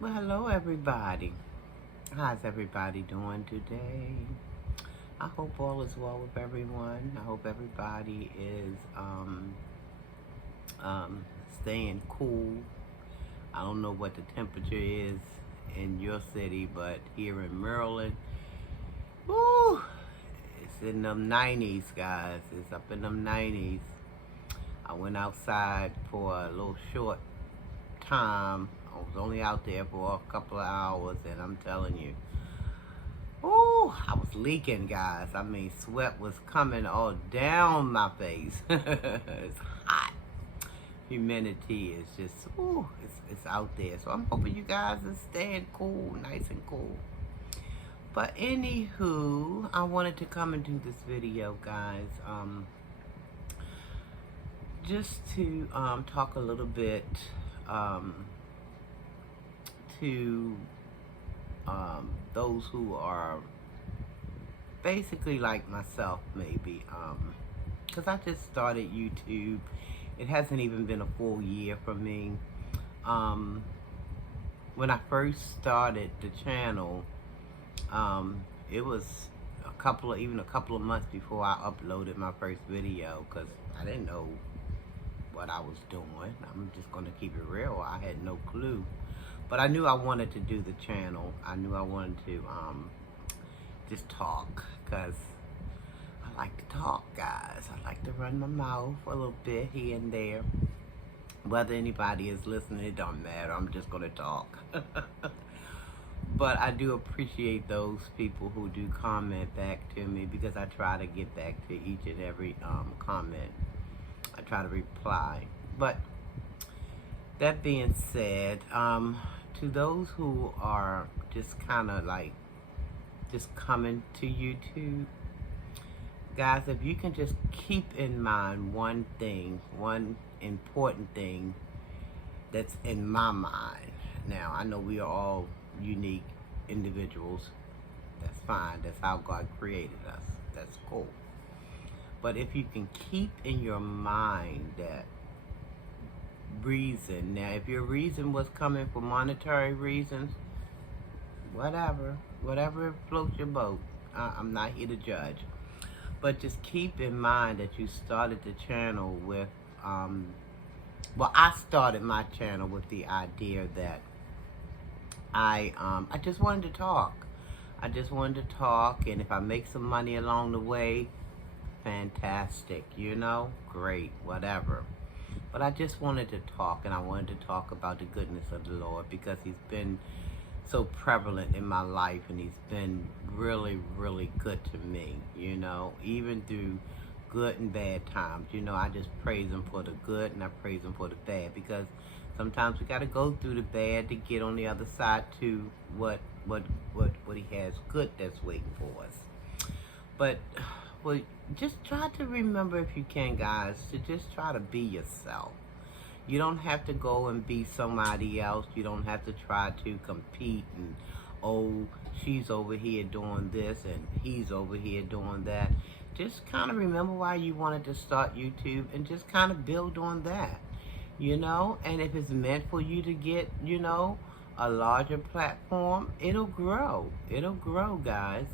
Well, hello everybody. How's everybody doing today? I hope all is well with everyone. I hope everybody is staying cool. I don't know what the temperature is in your city, but here in Maryland, woo, it's in them 90s, guys. It's up in them 90s. I went outside for a little short time. I was only out there for a couple of hours, and I'm telling you, oh, I was leaking, guys. I mean, sweat was coming all down my face. It's hot. Humidity is just, ooh, it's out there. So I'm hoping you guys are staying cool, nice and cool. But anywho, I wanted to come and do this video, guys, just to talk a little bit to those who are basically like myself, maybe, because I just started YouTube. It hasn't even been a full year for me. When I first started the channel, it was even a couple of months before I uploaded my first video, because I didn't know what I was doing. I'm just going to keep it real. I had no clue. But I knew I wanted to do the channel. I knew I wanted to just talk, because I like to talk, guys. I like to run my mouth a little bit here and there. Whether anybody is listening, it don't matter. I'm just going to talk. But I do appreciate those people who do comment back to me, because I try to get back to each and every comment. I try to reply. But that being said, to those who are just kind of like just coming to YouTube, guys, if you can just keep in mind one thing, one important thing that's in my mind. Now, I know we are all unique individuals. That's fine. That's how God created us. That's cool. But if you can keep in your mind that reason. Now, if your reason was coming for monetary reasons, whatever floats your boat. I'm not here to judge. But just keep in mind that you started the channel with, well, I started my channel with the idea that I just wanted to talk. I just wanted to talk, and if I make some money along the way, fantastic, great, whatever. But I just wanted to talk, and I wanted to talk about the goodness of the Lord, because He's been so prevalent in my life, and He's been really, really good to me, even through good and bad times. I just praise Him for the good, and I praise Him for the bad, because sometimes we got to go through the bad to get on the other side to what He has good that's waiting for us. But well, just try to remember, if you can, guys, to just try to be yourself. You don't have to go and be somebody else. You don't have to try to compete and, oh, she's over here doing this and he's over here doing that. Just kind of remember why you wanted to start YouTube, and just kind of build on that, And if it's meant for you to get, a larger platform, it'll grow. It'll grow, guys.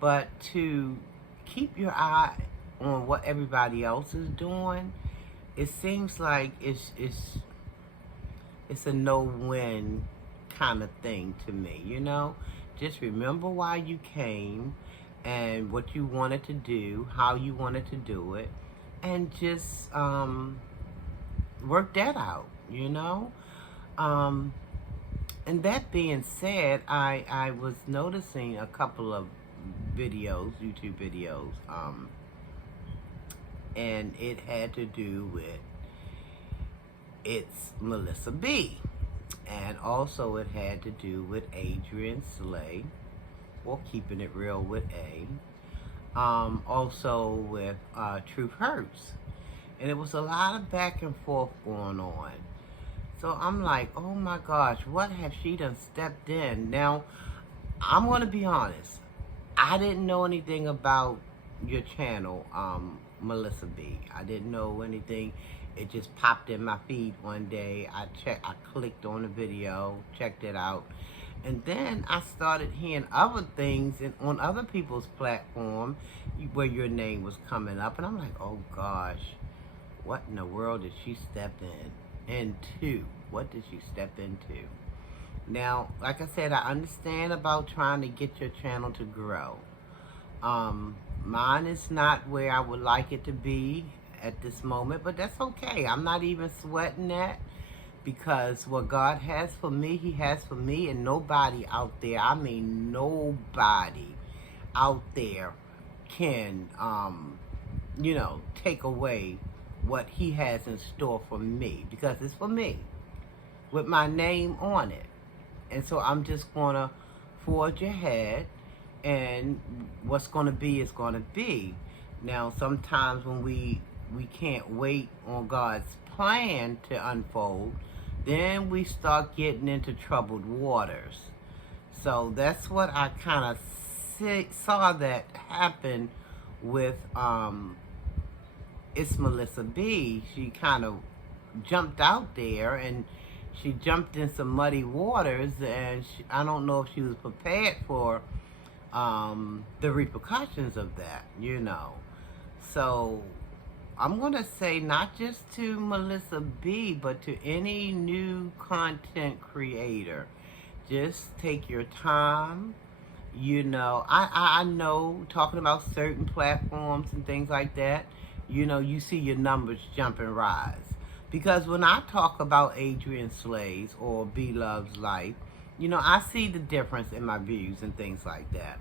But to keep your eye on what everybody else is doing, it seems like it's a no-win kind of thing to me, Just remember why you came and what you wanted to do, how you wanted to do it, and just work that out, And that being said, I was noticing a couple of videos, YouTube videos, and it had to do with, it's Melissa B, and also it had to do with Adrian Slay, or Keeping It Real with A, also with Truth Hurts, and it was a lot of back and forth going on. So I'm like, oh my gosh, what have she done stepped in? Now, I'm going to be honest. I didn't know anything about your channel Melissa B. I didn't know anything. It just popped in my feed one day. I clicked on the video, checked it out. And then I started hearing other things on other people's platform where your name was coming up. And I'm like, oh gosh, what in the world did she step into? What did she step into? Now, like I said, I understand about trying to get your channel to grow. Mine is not where I would like it to be at this moment, but that's okay. I'm not even sweating that, because what God has for me, He has for me, and nobody out there, I mean nobody out there can, take away what He has in store for me, because it's for me, with my name on it. And so I'm just going to forge ahead, and what's going to be is going to be. Now, sometimes when we can't wait on God's plan to unfold, then we start getting into troubled waters. So that's what I kind of saw that happen with it's Melissa B. She kind of jumped out there, and she jumped in some muddy waters, and I don't know if she was prepared for the repercussions of that, So I'm going to say, not just to Melissa B, but to any new content creator, just take your time. I know, talking about certain platforms and things like that, you see your numbers jump and rise. Because when I talk about Adrian Slays or B Love's Life, I see the difference in my views and things like that.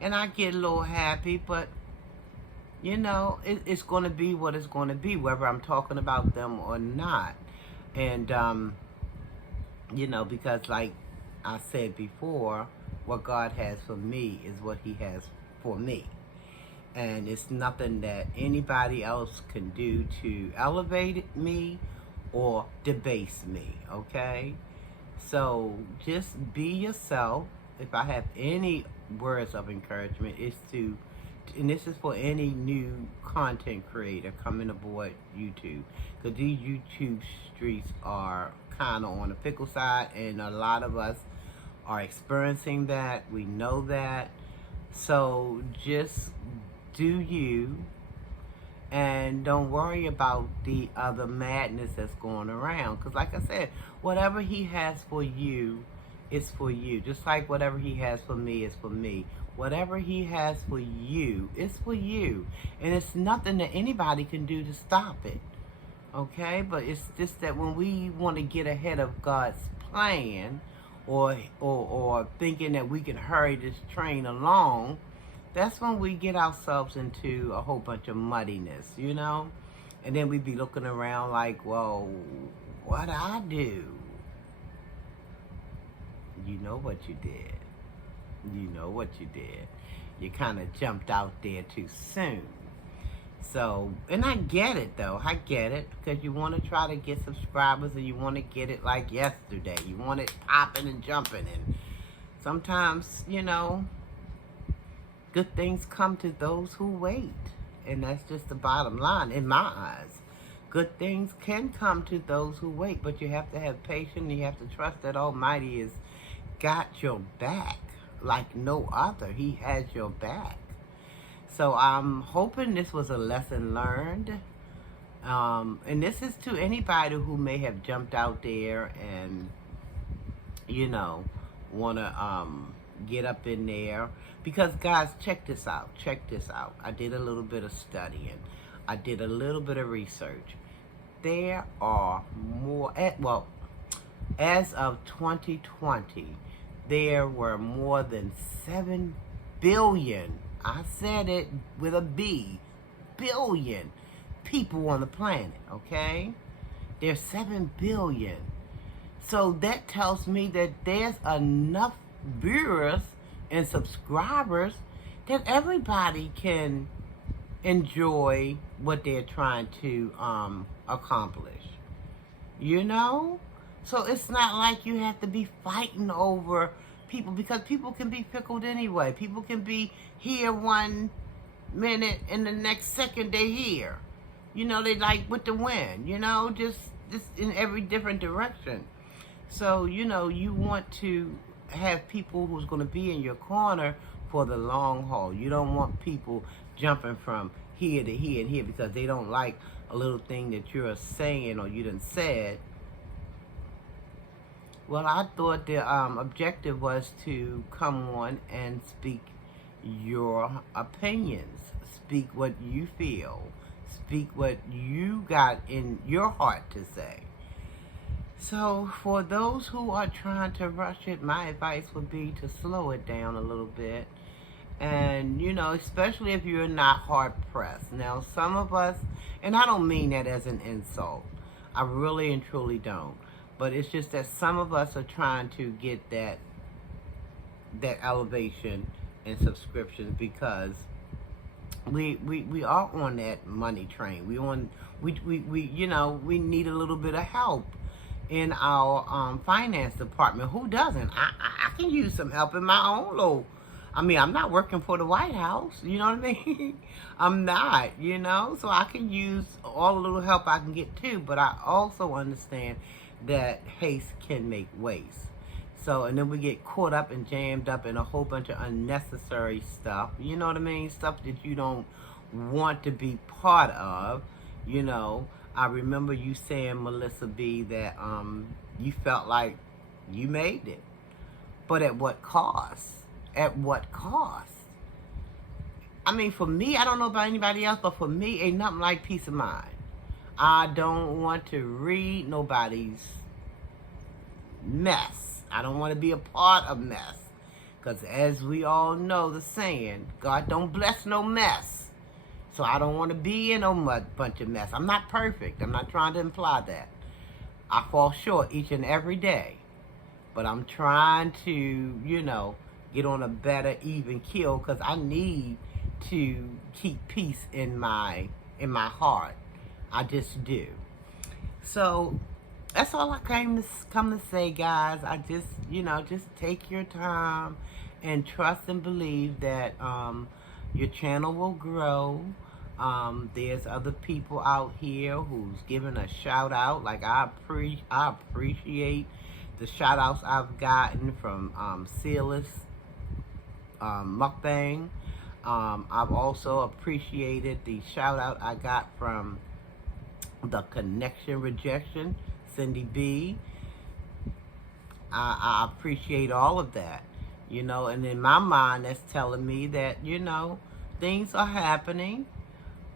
And I get a little happy, but it's going to be what it's going to be, whether I'm talking about them or not. And, because like I said before, what God has for me is what He has for me. And it's nothing that anybody else can do to elevate me or debase me, okay? So just be yourself. If I have any words of encouragement, it's and this is for any new content creator coming aboard YouTube, because these YouTube streets are kind of on the fickle side, and a lot of us are experiencing that. We know that. So just do you, and don't worry about the other madness that's going around, because like I said, whatever He has for you is for you, just like whatever He has for me is for me. Whatever He has for you is for you, and it's nothing that anybody can do to stop it, okay? But it's just that when we want to get ahead of God's plan, or thinking that we can hurry this train along, that's when we get ourselves into a whole bunch of muddiness, and then we be looking around like, well, what'd I do? You know what you did. You know what you did. You kind of jumped out there too soon. So, and I get it though. I get it, because you want to try to get subscribers, and you want to get it like yesterday. You want it popping and jumping, and sometimes, good things come to those who wait. And that's just the bottom line in my eyes. Good things can come to those who wait, but you have to have patience, and you have to trust that Almighty has got your back like no other. He has your back. So I'm hoping this was a lesson learned. And this is to anybody who may have jumped out there and, want to get up in there. Because guys, check this out. Check this out. I did a little bit of studying. I did a little bit of research. There are more, as of 2020, there were more than 7 billion, I said it with a B, billion people on the planet, okay? There's 7 billion. So that tells me that there's enough viewers and subscribers that everybody can enjoy what they're trying to accomplish. So it's not like you have to be fighting over people, because people can be pickled anyway. People can be here one minute and the next second they're here. You know, they like with the wind, you know, just in every different direction. So, you know, you want to have people who's going to be in your corner for the long haul. You don't want people jumping from here to here and here because they don't like a little thing that you're saying or you done said. Well, I thought the objective was to come on and speak your opinions, speak what you feel, speak what you got in your heart to say. So for those who are trying to rush it, my advice would be to slow it down a little bit. And, you know, especially if you're not hard pressed. Now, some of us, and I don't mean that as an insult, I really and truly don't. But it's just that some of us are trying to get that elevation and subscriptions because we are on that money train. We you know, we need a little bit of help in our finance department. Who doesn't? I can use some help in my own little. I mean, I'm not working for the White House, you know what I mean? I'm not, you know, so I can use all the little help I can get too, but I also understand that haste can make waste. So, and then we get caught up and jammed up in a whole bunch of unnecessary stuff, you know what I mean? Stuff that you don't want to be part of, you know. I remember you saying, Melissa B., that you felt like you made it, but at what cost? At what cost? I mean, for me, I don't know about anybody else, but for me, ain't nothing like peace of mind. I don't want to read nobody's mess. I don't want to be a part of mess. Because as we all know the saying, God don't bless no mess. So I don't want to be in no bunch of mess. I'm not perfect. I'm not trying to imply that. I fall short each and every day. But I'm trying to, you know, get on a better even keel because I need to keep peace in my heart. I just do. So that's all I come to say, guys. I just, you know, just take your time and trust and believe that your channel will grow. There's other people out here who's giving a shout out. Like I appreciate the shout outs I've gotten from Sealess Mukbang. I've also appreciated the shout out I got from the Connection Rejection, Cindy B. I appreciate all of that, you know, and in my mind that's telling me that, you know, things are happening,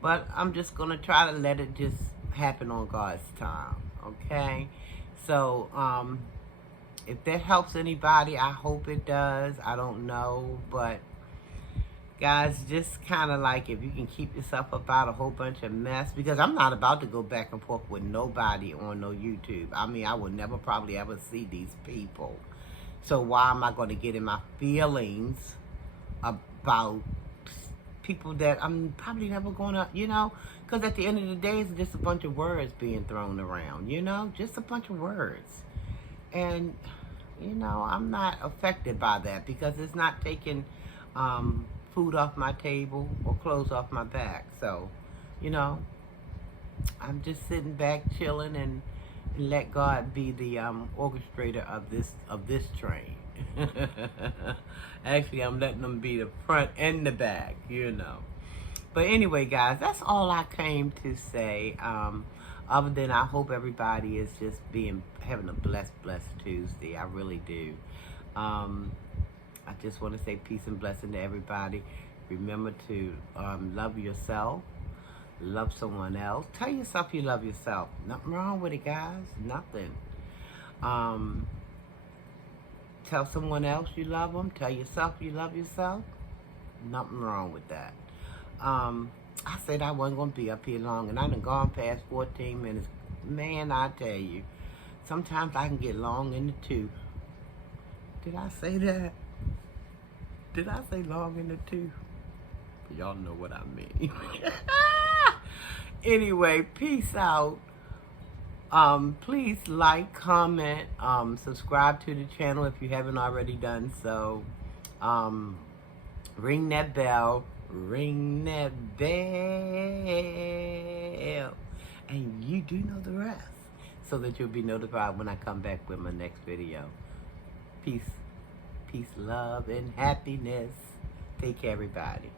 but I'm just going to try to let it just happen on God's time, okay? So, if that helps anybody, I hope it does. I don't know, but guys, just kind of like if you can keep yourself about a whole bunch of mess, because I'm not about to go back and forth with nobody on no YouTube. I mean, I will never probably ever see these people. So why am I going to get in my feelings about people that I'm probably never going to, you know, because at the end of the day, it's just a bunch of words being thrown around, you know, just a bunch of words. And, you know, I'm not affected by that because it's not taking food off my table or clothes off my back. So, you know, I'm just sitting back, chilling, and let God be the orchestrator of this train. Actually, I'm letting them be the front and the back, you know. But anyway, guys, that's all I came to say. Other than I hope everybody is just having a blessed Tuesday. I really do. I just want to say peace and blessing to everybody. Remember to love yourself. Love someone else. Tell yourself you love yourself. Nothing wrong with it, guys. Nothing. Tell someone else you love them. Tell yourself you love yourself. Nothing wrong with that. I said I wasn't going to be up here long, and I done gone past 14 minutes. Man, I tell you, sometimes I can get long in the tooth. Did I say that? Did I say long in the tooth? Y'all know what I mean. Anyway, peace out. Please like, comment, subscribe to the channel if you haven't already done so. Ring that bell. ring that bell, and you do know the rest, so that you'll be notified when I come back with my next video. Peace, love, and happiness. Take care, everybody.